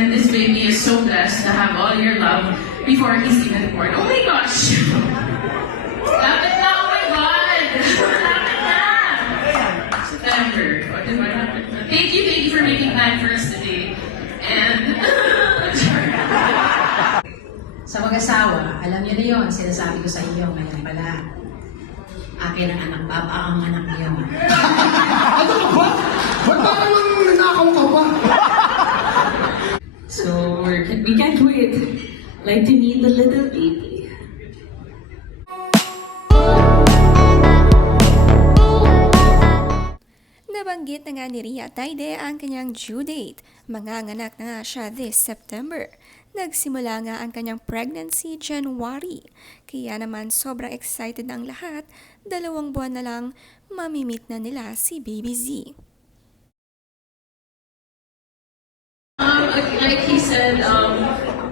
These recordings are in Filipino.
and this baby is so blessed to have all your love before he's even born. Oh my gosh! Lapit na! Oh my God! Lapit na! September. What did what happened? Thank you, thank you for making time for us today. And... Sa mag-asawa, alam niyo na yun, sinasabi ko sa inyo ngayon pala. Akin ang anak, baba ang anak niyo. Ano ka ba? Ba't parang nanakaw ka pa? So we're, we can't wait. Like to meet the little baby. Nabanggit na nga ni Ria Taide ang kanyang due date. Manganganak na nga siya this September. Nagsimula nga ang kanyang pregnancy January. Kaya naman sobrang excited ang lahat. Dalawang buwan na lang, mamimit na nila si Baby Z. like, like he said, um,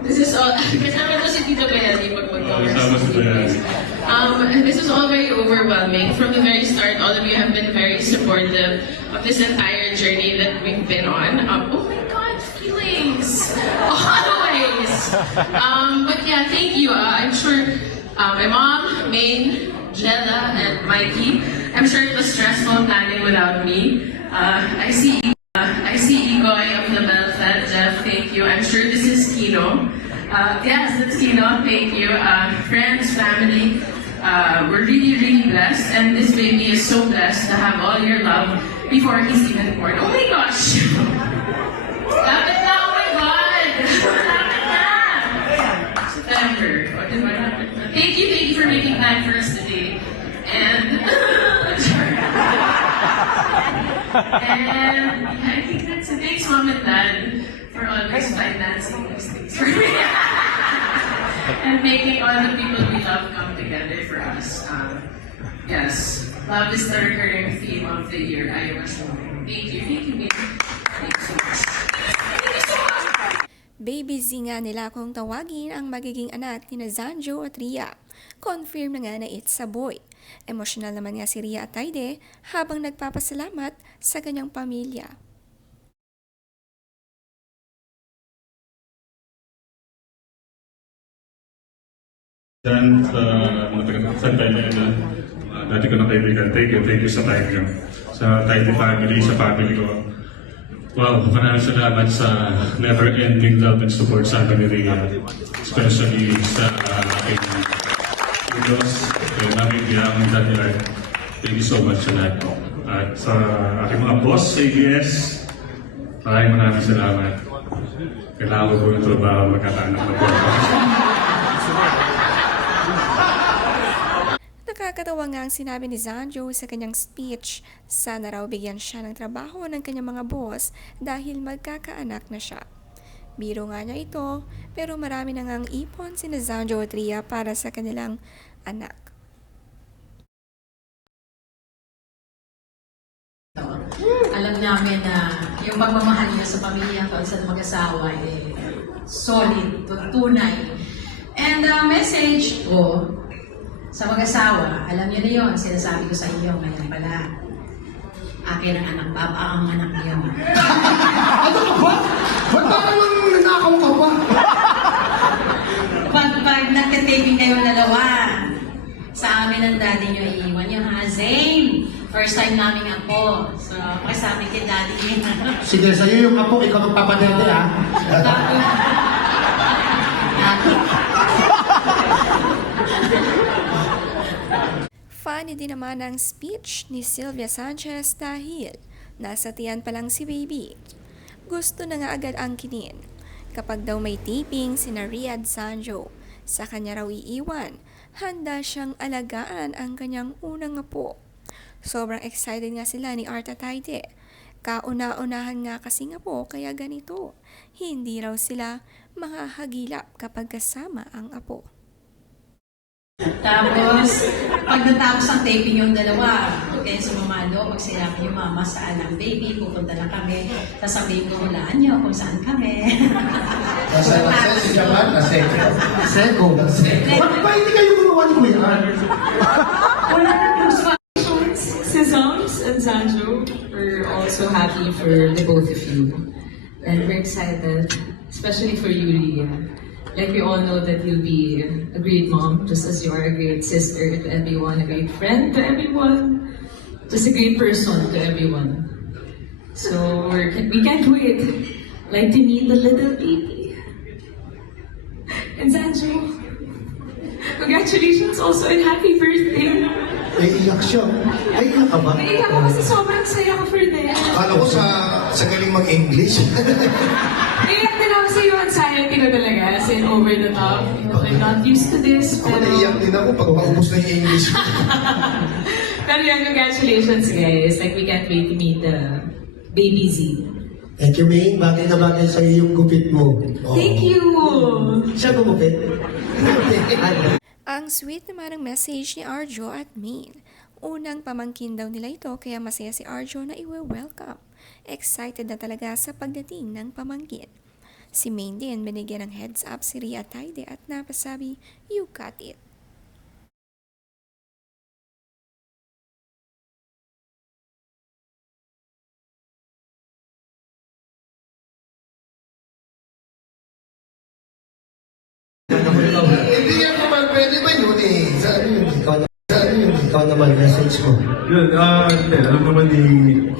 this is all, kasama si Tito Bayani pag Kasama si Um, this is all very overwhelming. From the very start, all of you have been very supportive of this entire journey that we've been on. Um, oh my God, feelings! Always! Um, but yeah, thank you. Uh, I'm sure uh, my mom, Maine, Jella, and Mikey, I'm sure it was stressful planning without me. Uh, I see uh, I see Igoy of the thank you. I'm sure this is Kino. Uh, yes, that's Kino, thank you. Uh, friends, family, uh, we're really, really blessed. And this baby is so blessed to have all your love before he's even born. Oh my gosh! Oh my God! Thank you, thank you for making time for us today. And... And I think that's it. Thanks, Mom and Dad, for always financing these things for me. and making all the people we love come together for us. Um, yes, love is the recurring theme of the year. I was Thank you. Thank you, baby. Thank so much. Baby Z nga nila kung tawagin ang magiging anak ni Zanjo at Ria. Confirm na nga na it's a boy. Emosyonal naman nga si Ria at Taide habang nagpapasalamat sa kanyang pamilya. Yan sa mga taga sa Thailand, uh, dati ko na kaibigan. Thank you, thank you sa time nyo. Sa Thailand family, sa family ko. Wow, maraming salamat sa never-ending love and support sa akin ni Rhea. Especially sa uh, aking videos, kay Mami and Daddy Art. Thank you so much sa lahat. At sa aking mga boss sa ABS, maraming maraming salamat. Kailangan ko po ng trabaho, magkakaanak na po. Nakakatawa nga ang sinabi ni Zanjo sa kanyang speech. Sana raw bigyan siya ng trabaho ng kanyang mga boss dahil magkakaanak na siya. Biro nga niya ito, pero marami na ngang ipon si Zanjo at Ria para sa kanilang anak. Alam namin na yung pagmamahal niya sa pamilya ko sa mag-asawa eh, solid, tunay. And the message ko sa mag-asawa, alam niyo na yun, sinasabi ko sa inyo ngayon pala. Akin ang anak, baba ang anak niyo. Ano ka ba? Ba't parang nanakaw ka pa? Pag, pag nagka-taping kayo dalawa, sa amin ang daddy niyo iiwan niyo ha, Zane. First time namin ako. So, pakisabi kay daddy niya. Sige, sa'yo yung apo, ikaw magpapadete ha. Funny din naman ang speech ni Sylvia Sanchez dahil nasa tiyan pa lang si baby. Gusto na nga agad angkinin. Kapag daw may taping si Riyadh Sanjo, sa kanya raw iiwan, handa siyang alagaan ang kanyang unang apo. Sobrang excited nga sila ni Arta Taide. Kauna-unahan nga kasi nga po kaya ganito. Hindi raw sila mahahagilap kapag kasama ang apo. Tapos, pag natapos ang taping yung dalawa, kaya sumamalo, pag sinabi yung mama saan ang baby, pupunta na kami, sasabihin ko, hulaan niyo kung saan kami. Kasi si Japan, kasi Seko. Ba't ba hindi kayo gumawa ni Kuya? Wala na gusto. Sesams and Sanjo, we're also happy for the both of you. And we're excited, especially for you, Leah. Like we all know that you'll be a great mom, just as you are a great sister to everyone, a great friend to everyone, just a great person to everyone. So we're, we can't wait, like to meet the little baby. And Sancho, congratulations also and happy birthday. Naiiyak siya. Naiiyak ka ba? Naiiyak ako kasi sobrang saya ko for them. Akala ko sa, sa galing mag-English. Naiiyak din ako sa iyo, anxiety na talaga, as in over the top. You know, I'm not used to this, Ako pero... naiiyak din ako pag paubos na yung English. Pero yan, congratulations guys. Like, we can't wait to meet the baby Z. Thank you, May. Bagay na bagay sa yung gupit mo. Thank you! Siya gumupit? Ang sweet naman ng message ni Arjo at Maine. Unang pamangkin daw nila ito kaya masaya si Arjo na iwe-welcome. Excited na talaga sa pagdating ng pamangkin. Si Maine din binigyan ng heads up si Ria Taide at napasabi, you got it. Hindi nga naman pwede ba yun eh? Saan yun? Ikaw, na, ikaw naman, message mo. Yun, uh, hindi, alam naman ni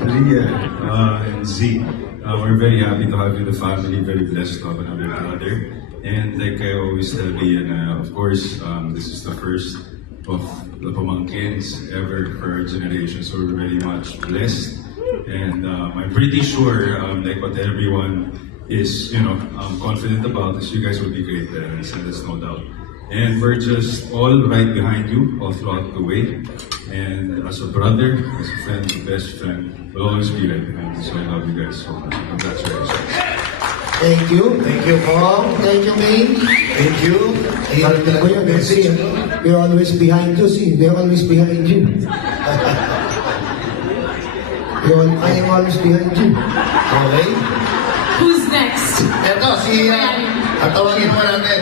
Leah uh, and Z, uh, we're very happy to have you in the family, very blessed to have another brother. And like I always tell Leah, na, of course, um, this is the first of the pamangkins ever for our generation, so we're very much blessed. And um, I'm pretty sure, um, like what everyone is, you know, um, confident about, is you guys will be great parents, and there's no doubt. And we're just all right behind you all throughout the way. And as a brother, as a friend, a best friend, we'll always be right behind you. So I love you guys so much. Congratulations. Thank you. Thank you, Paul. Thank you, May. Thank you. Sabi ko yun, see, we're always behind you, see. We're always behind you. We're all, I am always behind you. Okay. Who's next? Eto, si... Uh, at tawagin mo natin.